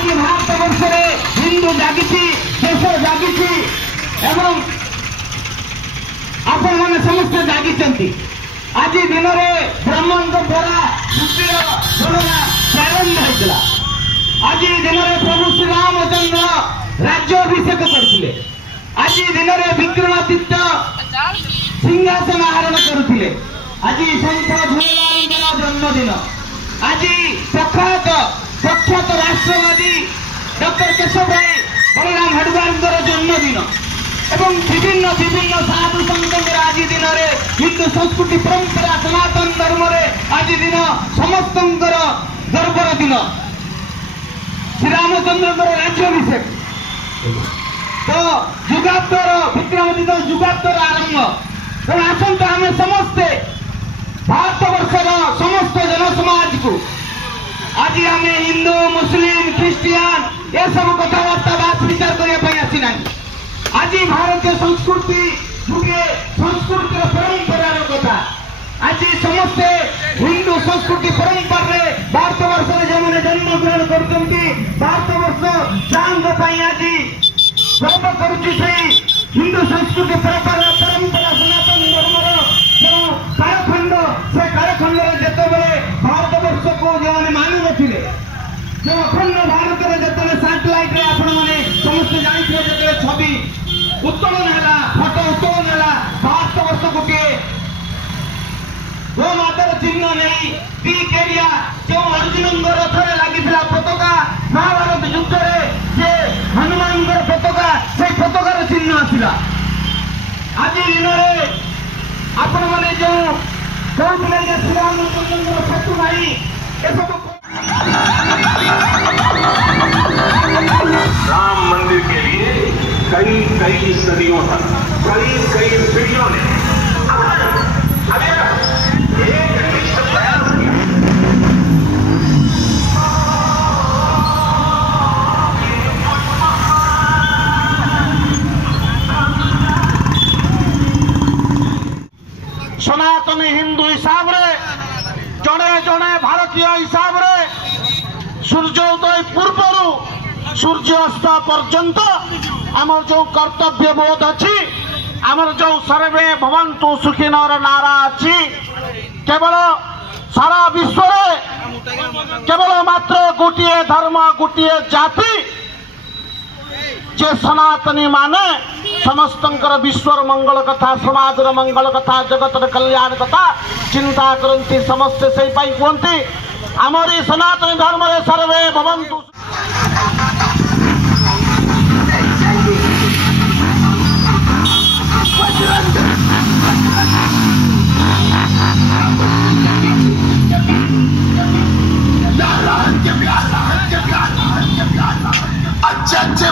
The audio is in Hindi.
आज भारत वर्ष में हिंदू जागी देश जागी एवं आपण मैंने समस्त जागी आज दिन में ब्रह्मांड द्वारा सृष्टि तुलना प्रारंभ होता। आज दिन में प्रभु श्री रामचंद्र राज्याभिषेक करते। आज दिन में विक्रमादित्य सिंहासन आहरण करुले। आज संत झूलेलाल जन्मदिन। आज प्रख्यात राष्ट्रवादी डॉक्टर केशव भाई बलराम हडवार जन्मदिन एवं विभिन्न विभिन्न साधु संत आज दिन में हिंदू संस्कृति परंपरा सनातन धर्म आज दिन समस्त गर्वर दिन श्री रामचंद्र राज्याभिषेक तो जुगाब्दर विक्रमादित्य जुगाब्दर आरंभ तो आसंता आम समस्ते भारत वर्षर समस्त जनसमाज को आज आम हिंदू मुस्लिम ख्रीस्टियान ये सब कथबार्ता बात विचार करने आसीना। आज भारतीय संस्कृति जुगे संस्कृतिर परंपरार कथा आज समस्ते हिंदू संस्कृति परंपरा भारत वर्ष में जो जन्म ग्रहण कर भारत वर्ष चांद आज गर्व करुच्ची से हिंदू संस्कृति परंपरा सनातन धर्म जो कालखंड से कालखंड जिते भारत वर्ष को जो मानु नथिले जो अखंड भारत में जिते सैटेलाइट आपण मैंने समस्त जानते जिते छवि उत्तोलन है फटो उत्तोलन है भारत वर्ष गोटे गो मातार चिन्ह नहीं पीक एरिया जो अर्जुन रथरे लगी पताका महाभारत युद्ध से हनुमान पताका से पताकार चिन्ह आसला। आज दिन में आपण मैंने जो कहते श्री रामचंद्र सेतु भाई राम मंदिर के लिए कई सदियों तक कई पीढ़ियों ने एक निष्ठ प्रयास किया। सनातन हिंदू हिसाब रे जड़े जड़े भारतीय हिसाब रे सूर्योदय पूर्व सूर्यास्त पर्यंत आमर जो कर्तव्य बोध अच्छी आमर जो सर्वे भवन्तु सुखिनर नारा अच्छी केवल सारा विश्व केवल मात्र गोटे धर्म गोटे जाति जे सनातनी माने समस्तंकर विश्वर मंगल कथा समाज मंगल कथा जगतर कल्याण कथा चिंता करती समस्त से कहते आमरी सनातन धर्म रे सर्वे भवन्तु। अच्छे अच्छे